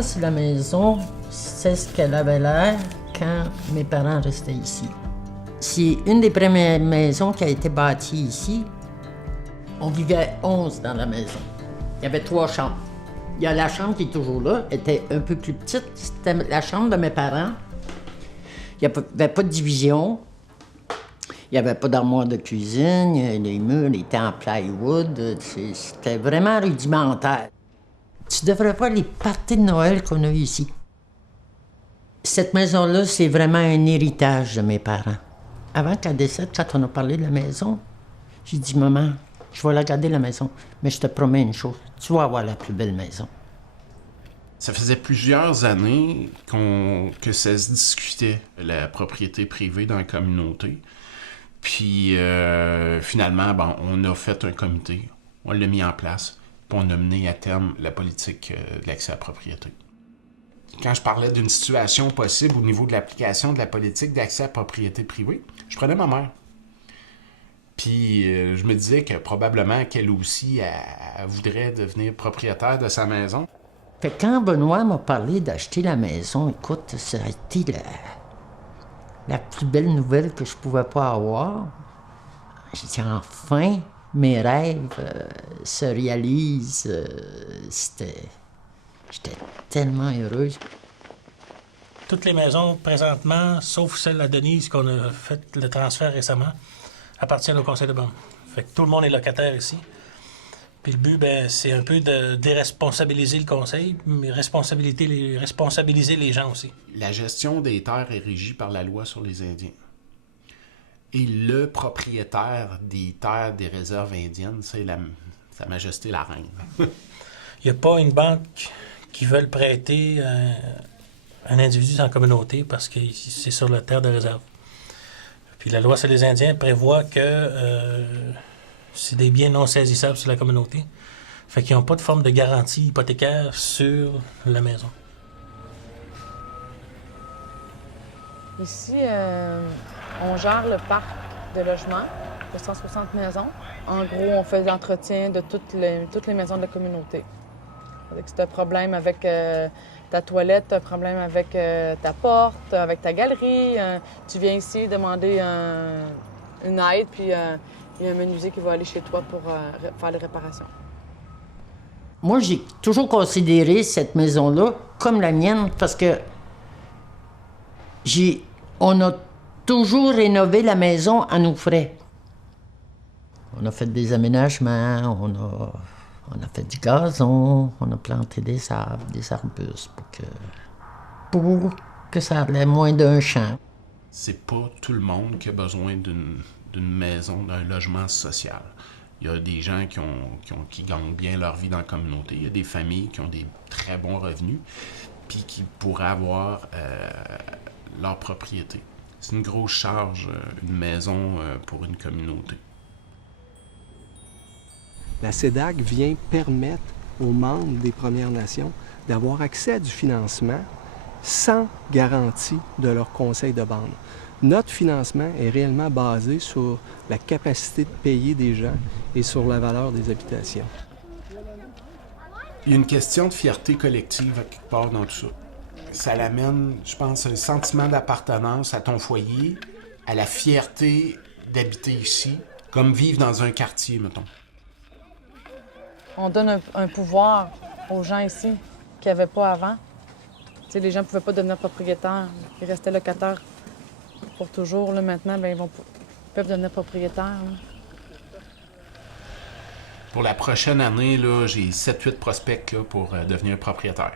Ça, c'est la maison. C'est ce qu'elle avait l'air quand mes parents restaient ici. C'est une des premières maisons qui a été bâtie ici. On vivait 11 dans la maison. Il y avait 3 chambres. Il y a la chambre qui est toujours là, était un peu plus petite. C'était la chambre de mes parents. Il n'y avait pas de division. Il n'y avait pas d'armoire de cuisine. Les murs étaient en plywood. C'était vraiment rudimentaire. Tu devrais voir les parties de Noël qu'on a ici. Cette maison-là, c'est vraiment un héritage de mes parents. Avant qu'elle décède, quand on a parlé de la maison, j'ai dit « Maman, je vais la garder, la maison, mais je te promets une chose, tu vas avoir la plus belle maison. » Ça faisait plusieurs années que ça se discutait, la propriété privée dans la communauté. Puis finalement, on a fait un comité, on l'a mis en place, puis on a mené à terme la politique de l'accès à la propriété. Quand je parlais d'une situation possible au niveau de l'application de la politique d'accès à la propriété privée, je prenais ma mère. Puis je me disais que probablement qu'elle aussi, elle voudrait devenir propriétaire de sa maison. Fait que quand Benoît m'a parlé d'acheter la maison, écoute, ça a été la plus belle nouvelle que je pouvais pas avoir. J'ai dit enfin, mes rêves se réalisent. J'étais tellement heureuse. Toutes les maisons, présentement, sauf celle à Denise, qu'on a fait le transfert récemment, appartiennent au conseil de bande. Fait que tout le monde est locataire ici. Puis le but, c'est un peu de déresponsabiliser le conseil, mais responsabiliser les gens aussi. La gestion des terres est régie par la loi sur les Indiens. Et le propriétaire des terres des réserves indiennes, c'est Sa Majesté la Reine. Il n'y a pas une banque qui veut prêter un individu dans la communauté parce que c'est sur la terre de réserve. Puis la loi sur les Indiens prévoit que c'est des biens non saisissables sur la communauté. Fait qu'ils n'ont pas de forme de garantie hypothécaire sur la maison. Ici, on gère le parc de logement de 160 maisons. En gros, on fait l'entretien de toutes les maisons de la communauté. Si tu as un problème avec ta toilette, tu as un problème avec ta porte, avec ta galerie, tu viens ici demander une aide, puis il y a un menuisier qui va aller chez toi pour faire les réparations. Moi, j'ai toujours considéré cette maison-là comme la mienne parce que on a toujours rénové la maison à nos frais. On a fait des aménagements, on a fait du gazon, on a planté des arbres, des arbustes pour que ça ait moins d'un champ. C'est pas tout le monde qui a besoin d'une maison, d'un logement social. Il y a des gens qui gagnent bien leur vie dans la communauté. Il y a des familles qui ont des très bons revenus puis qui pourraient avoir leur propriété. C'est une grosse charge, une maison pour une communauté. La CEDAC vient permettre aux membres des Premières Nations d'avoir accès à du financement sans garantie de leur conseil de bande. Notre financement est réellement basé sur la capacité de payer des gens et sur la valeur des habitations. Il y a une question de fierté collective à quelque part dans tout ça. Ça l'amène, je pense, un sentiment d'appartenance à ton foyer, à la fierté d'habiter ici, comme vivre dans un quartier, mettons. On donne un pouvoir aux gens ici qu'il n'y avait pas avant. Tu sais, les gens ne pouvaient pas devenir propriétaires. Ils restaient locataires pour toujours. Là, maintenant, ils peuvent devenir propriétaires. Là. Pour la prochaine année, là, j'ai 7-8 prospects là, pour devenir propriétaire.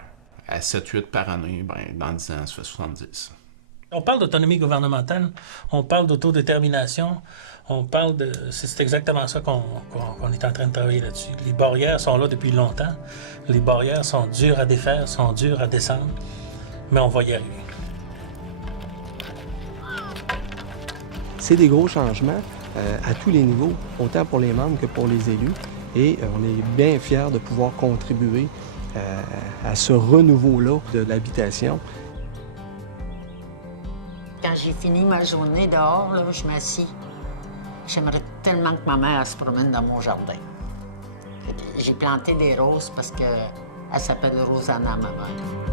À 7-8 par année, dans 10 ans, ça fait 70. On parle d'autonomie gouvernementale, on parle d'autodétermination, on parle de... C'est exactement ça qu'on est en train de travailler là-dessus. Les barrières sont là depuis longtemps. Les barrières sont dures à défaire, sont dures à descendre, mais on va y arriver. C'est des gros changements à tous les niveaux, autant pour les membres que pour les élus. Et on est bien fiers de pouvoir contribuer à ce renouveau-là de l'habitation. Quand j'ai fini ma journée dehors, là, je m'assis. J'aimerais tellement que ma mère se promène dans mon jardin. J'ai planté des roses parce qu'elle s'appelle Rosanna, ma mère.